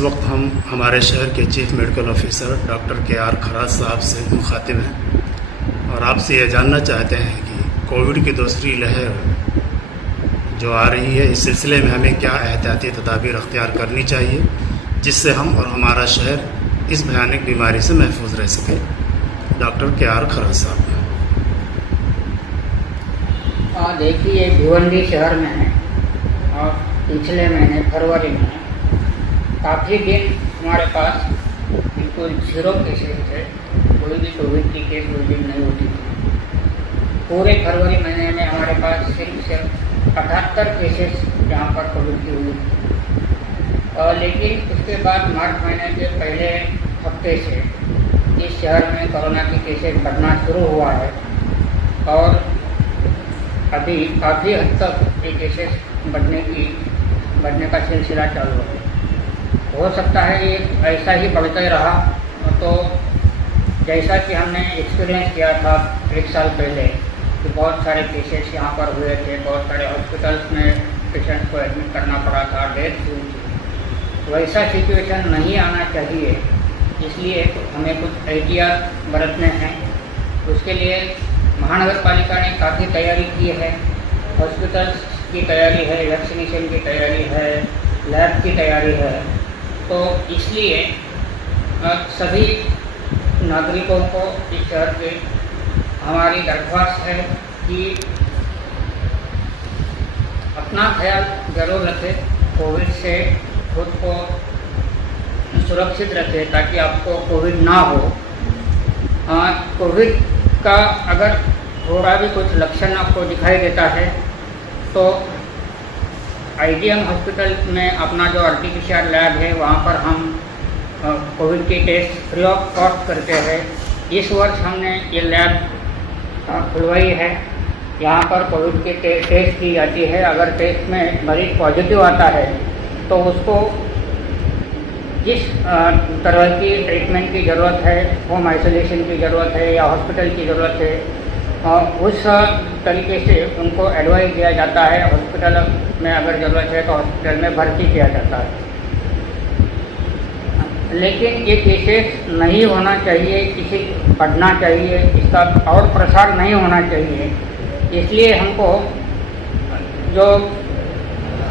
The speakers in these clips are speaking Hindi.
वक्त हम हमारे शहर के chief medical officer doctor K R. Kharaj साहब से मुखातिब हैं और आपसे यह जानना चाहते हैं कि कोविड की दूसरी लहर जो आ रही है, इस सिलसिले में हमें क्या एहतियाती तदाबीर अख्तियार करनी चाहिए जिससे हम और हमारा शहर इस भयानक बीमारी से महफूज रह सके। Doctor K R. खराज साहब। देखिए, भिवंडी शहर में है और पिछले महीने फरवरी में काफ़ी दिन हमारे पास बिल्कुल 0 केसेस थे। कोई भी कोविड की केस उस दिन नहीं होती थी। पूरे फरवरी महीने में हमारे पास सिर्फ 78 केसेस यहाँ पर कोविड की हुई थी। लेकिन उसके बाद मार्च महीने के पहले हफ्ते से इस शहर में कोरोना की केसेस बढ़ना शुरू हुआ है और अभी काफ़ी हद तक ये केसेस बढ़ने का सिलसिला चालू है। हो सकता है ये ऐसा ही बढ़ता ही रहा तो जैसा कि हमने एक्सपीरियंस किया था 1 साल पहले कि बहुत सारे केसेस यहाँ पर हुए थे, बहुत सारे हॉस्पिटल्स में पेशेंट्स को एडमिट करना पड़ा था, डेथ हुई थी। वैसा सिचुएशन नहीं आना चाहिए, इसलिए हमें कुछ एहतियात बरतने हैं। उसके लिए महानगर पालिका ने काफ़ी तैयारी की है। हॉस्पिटल्स की तैयारी है, वैक्सीनेशन की तैयारी है, लैब की तैयारी है। तो इसलिए सभी नागरिकों को इस शहर के हमारी दरख्वास्त है कि अपना ख्याल जरूर रखें, कोविड से खुद को सुरक्षित रखें ताकि आपको कोविड ना हो। कोविड का अगर थोड़ा भी कुछ लक्षण आपको दिखाई देता है तो IGM हॉस्पिटल में अपना जो RT-PCR लैब है वहाँ पर हम कोविड की टेस्ट फ्री ऑफ कॉस्ट करते हैं। इस वर्ष हमने ये लैब खुलवाई है। यहाँ पर कोविड की टेस्ट की जाती है। अगर टेस्ट में मरीज पॉजिटिव आता है तो उसको जिस तरह की ट्रीटमेंट की ज़रूरत है, होम आइसोलेशन की ज़रूरत है या हॉस्पिटल की ज़रूरत है, उस तरीके से उनको एडवाइस दिया जाता है। हॉस्पिटल में अगर ज़रूरत है तो हॉस्पिटल में भर्ती किया जाता है। लेकिन ये केसेस नहीं होना चाहिए, किसी बढ़ना चाहिए, इसका और प्रसार नहीं होना चाहिए। इसलिए हमको जो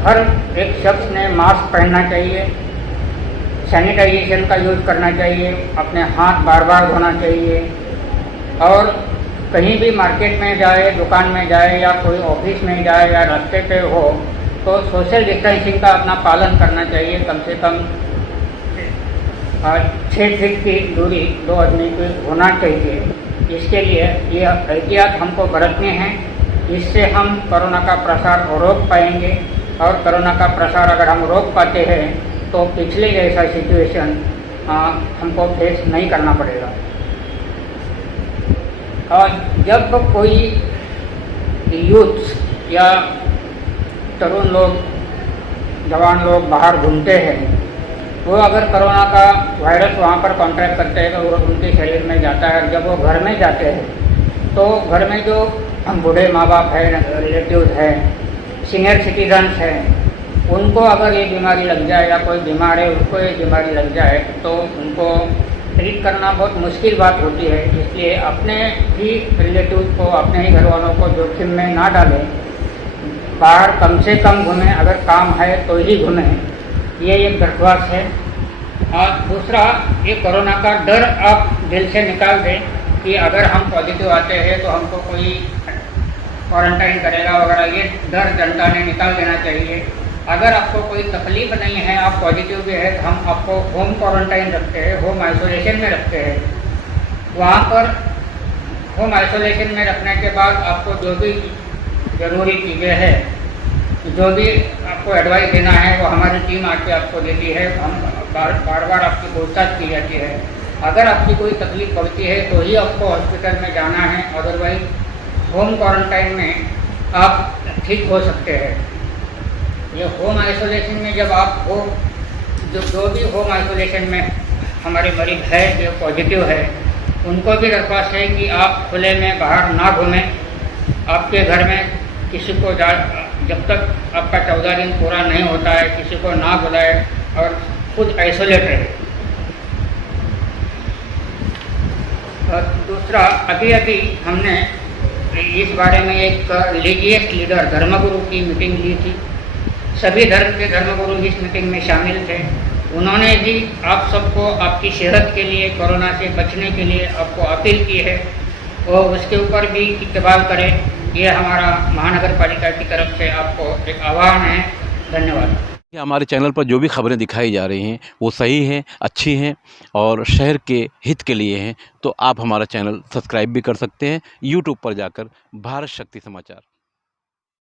हर एक शख्स ने मास्क पहनना चाहिए, सैनिटाइजेशन का यूज़ करना चाहिए, अपने हाथ बार बार धोना चाहिए और कहीं भी मार्केट में जाए, दुकान में जाए या कोई ऑफिस में जाए या रास्ते पे हो तो सोशल डिस्टेंसिंग का अपना पालन करना चाहिए। कम से कम 6 फीट की दूरी 2 आदमी की होना चाहिए। इसके लिए ये एहतियात हमको बरतने हैं। इससे हम कोरोना का प्रसार रोक पाएंगे और कोरोना का प्रसार अगर हम रोक पाते हैं तो पिछले जैसा सिचुएशन हमको फेस नहीं करना पड़ेगा। और जब कोई यूथ या तरुण लोग, जवान लोग बाहर घूमते हैं, वो अगर कोरोना का वायरस वहाँ पर कॉन्ट्रैक्ट करते हैं तो वो उनके शरीर में जाता है। जब वो घर में जाते हैं तो घर में जो बूढ़े माँ बाप हैं, रिलेटिव्स हैं, सीनियर सिटीजन्स हैं, उनको अगर ये बीमारी लग जाए या कोई बीमार है उसको ये बीमारी लग जाए तो उनको ट्रीट करना बहुत मुश्किल बात होती है। इसलिए अपने ही रिलेटिव्स को, अपने ही घर वालों को जोखिम में ना डालें। बाहर कम से कम घूमें, अगर काम है तो ही घूमें, ये एक दरख्वास्त है। और दूसरा, ये कोरोना का डर आप दिल से निकाल दें कि अगर हम पॉजिटिव आते हैं तो हमको कोई क्वारंटाइन करेगा वगैरह, ये डर जनता ने निकाल देना चाहिए। अगर आपको कोई तकलीफ नहीं है, आप पॉजिटिव भी है, तो हम आपको होम क्वारंटाइन रखते हैं, होम आइसोलेशन में रखते हैं। वहाँ पर होम आइसोलेशन में रखने के बाद आपको जो भी ज़रूरी चीज़ें हैं, जो भी आपको एडवाइस देना है वो हमारी टीम आके आपको देती है। हम बार बार आपकी पूछताछ की जाती है। अगर आपकी कोई तकलीफ पड़ती है तो ही आपको हॉस्पिटल में जाना है, अदरवाइज होम क्वारंटाइन में आप ठीक हो सकते हैं। ये होम आइसोलेशन में जब आप हो, जो भी होम आइसोलेशन में हमारे मरीज है जो पॉजिटिव है, उनको भी दरख्वास्त है कि आप खुले में बाहर ना घूमें। आपके घर में किसी को जब तक आपका 14 दिन पूरा नहीं होता है किसी को ना बुलाए और खुद आइसोलेट रहे। और दूसरा, अभी अभी हमने इस बारे में एक रिलीजियस लीडर धर्मगुरु की मीटिंग ली थी। सभी धर्म के धर्मगुरु इस मीटिंग में शामिल थे। उन्होंने भी आप सबको आपकी सेहत के लिए, कोरोना से बचने के लिए आपको अपील की है और उसके ऊपर भी इत्तेबाल करें। ये हमारा महानगर पालिका की तरफ से आपको एक आह्वान है। धन्यवाद। हमारे चैनल पर जो भी खबरें दिखाई जा रही हैं वो सही हैं, अच्छी हैं और शहर के हित के लिए हैं, तो आप हमारा चैनल सब्सक्राइब भी कर सकते हैं यूट्यूब पर जाकर भारत शक्ति समाचार।